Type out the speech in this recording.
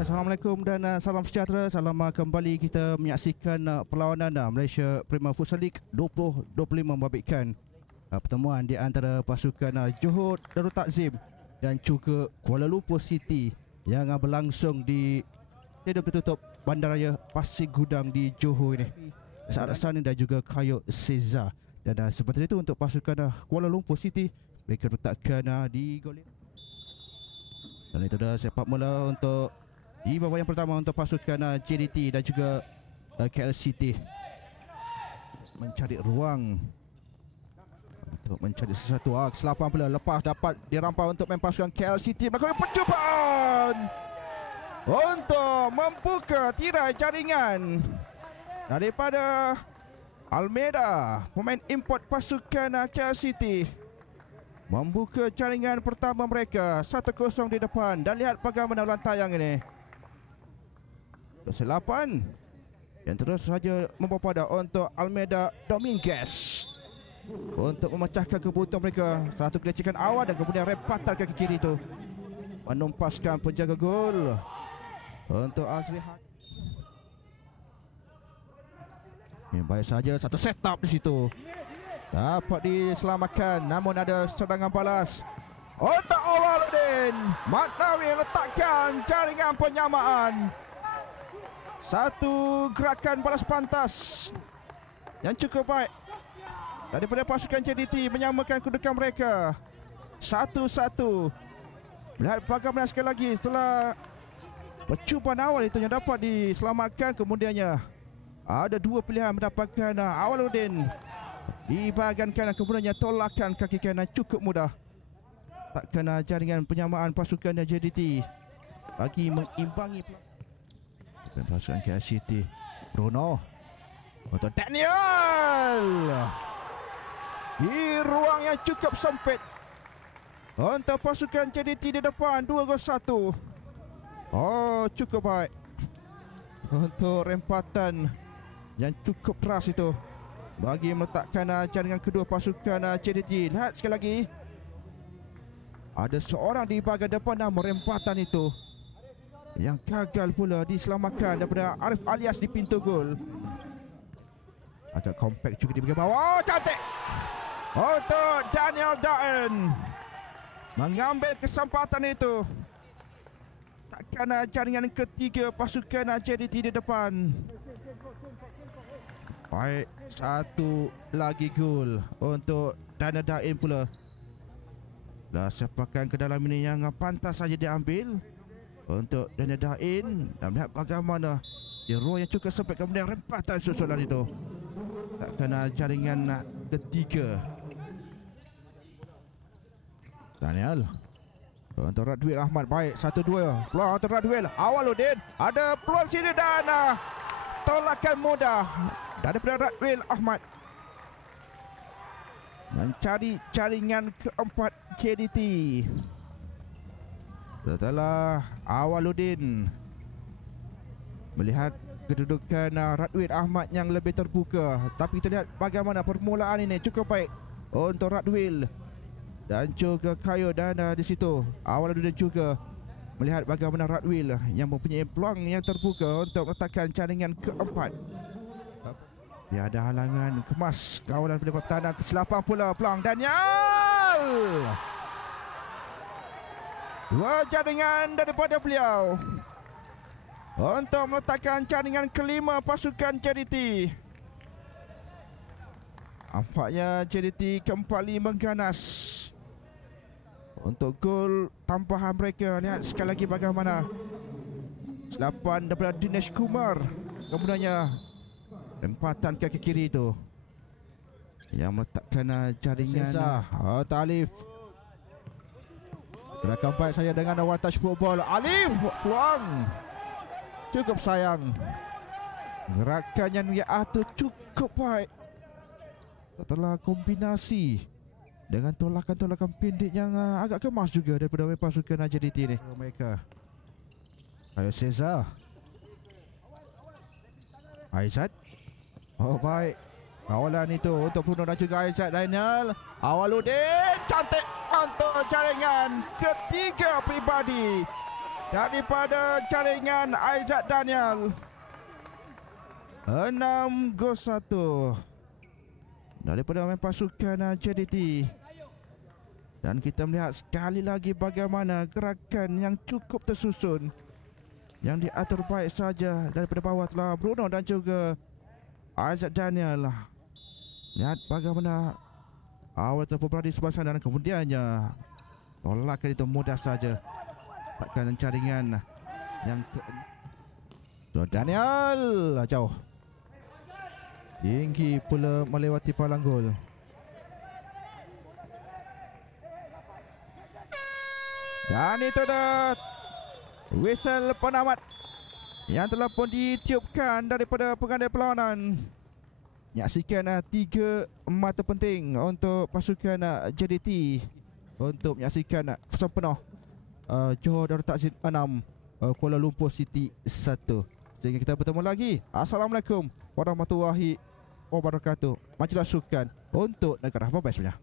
Ya, Assalamualaikum dan salam sejahtera. Salam kembali kita menyaksikan perlawanan Malaysia Premier Futsal League 2025 membabitkan pertemuan di antara pasukan Johor Darul Takzim dan juga Kuala Lumpur City yang berlangsung di stadium tertutup Bandaraya Pasir Gudang di Johor ini. Saat Sani dan juga Kayok Seza. Dan seperti itu untuk pasukan Kuala Lumpur City, mereka letakkan di gol. Dan itu dah sepak mula untuk di babak yang pertama untuk pasukan JDT dan juga KLCT mencari ruang untuk mencari sesuatu. Kesilapan pula lepas dapat dirampas untuk main pasukan KLCT melakukan percubaan untuk membuka tirai jaringan daripada Almeida, pemain import pasukan KLCT, membuka jaringan pertama mereka 1-0 di depan. Dan lihat bagaimana lantaian ini, kesilapan yang terus saja membawa pada untuk Almeida Dominguez untuk memecahkan kebutuhan mereka. Satu kelecekan awal dan kemudian repatan kaki kiri itu menumpaskan penjaga gol untuk Azrihan. Yang baik saja satu setup di situ dapat diselamatkan, namun ada serangan balas untuk Awaluddin. Matnawi letakkan jaringan penyamaan. Satu gerakan balas pantas yang cukup baik daripada pasukan JDT menyamakan kedudukan mereka 1-1. Lihat bagaimana sekali lagi setelah percubaan awal itu yang dapat diselamatkan, kemudiannya ada dua pilihan mendapatkan Awaluddin di bahagian kanan, kemudiannya tolakan kaki kanan cukup mudah. Tak kena jaringan penyamaan pasukan JDT bagi mengimbangi dan pasukan KLCT. Bruno untuk Daniel di ruang yang cukup sempit untuk pasukan JDT di depan. 2-1. Oh, cukup baik untuk rempatan yang cukup keras itu bagi meletakkan jaringan kedua pasukan JDT. Lihat sekali lagi, ada seorang di bahagian depan merempatan itu yang gagal pula diselamatkan daripada Arif Alias di pintu gol. Agak kompak juga di bahagian bawah. Oh, cantik untuk Daniel Daen mengambil kesempatan itu. Takkan jaringan ketiga pasukan JDT di depan. Baik, satu lagi gol untuk Daniel Daen pula. Dah sepakan ke dalam ini yang pantas saja diambil untuk Daniel Daen. Dan melihat bagaimana di ruang yang cukup sempit, kemudian rempatan susulan itu. Tak kena jaringan ketiga. Daniel untuk Radwil Ahmad. Baik, 1-2 peluang untuk Radwil. Awaluddin ada peluang sini dan tolakan mudah daripada Radwil Ahmad mencari jaringan keempat JDT. Setelah Awaluddin melihat kedudukan Radwil Ahmad yang lebih terbuka, tapi kita lihat bagaimana permulaan ini cukup baik untuk Radwil dan juga Kayo. Dan di situ Awaluddin juga melihat bagaimana Radwil yang mempunyai peluang yang terbuka untuk meletakkan jaringan keempat. Dia ada halangan, kemas kawalan pada pertahanan. Kesilapan pula peluang Daniel. Dua jaringan daripada beliau untuk meletakkan jaringan kelima pasukan JDT. Nampaknya JDT kembali mengganas untuk gol tambahan mereka. Lihat sekali lagi bagaimana selapan daripada Dinesh Kumar, kemudiannya rempatan kaki kiri itu yang meletakkan jaringan Alif. Gerakan baik saya dengan one touch football. Alif, peluang cukup sayang. Gerakan yang itu cukup baik setelah kombinasi dengan tolakan-tolakan pendek yang agak kemas juga daripada pasukan JDT ni. Mereka Ayo Cesar, Aizat. Oh, baik kawalan itu untuk Bruno dan juga Aizat. Daniel Awaluddin, cantik untuk jaringan ketiga pribadi daripada jaringan Aizat Daniel. 6-1 daripada main pasukan JDT. Dan kita melihat sekali lagi bagaimana gerakan yang cukup tersusun, yang diatur baik saja daripada bawah telah Bruno dan juga Aizat Daniel. Lihat bagaimana awal telah berada di sebelah sana dan kemudiannya tolakan itu mudah saja. Takkan jaringan yang so, Daniel jauh, tinggi pula melewati palang gol. Dan itu dah whistle penamat yang telah pun ditiupkan daripada pengandai perlawanan. Menyaksikan 3 mata penting untuk pasukan JDT untuk menyaksikan pesan penuh Johor Darul Takzim 6, Kuala Lumpur City 1. Sehingga kita bertemu lagi. Assalamualaikum warahmatullahi wabarakatuh. Majulah sukan untuk negara. Bye-bye semuanya.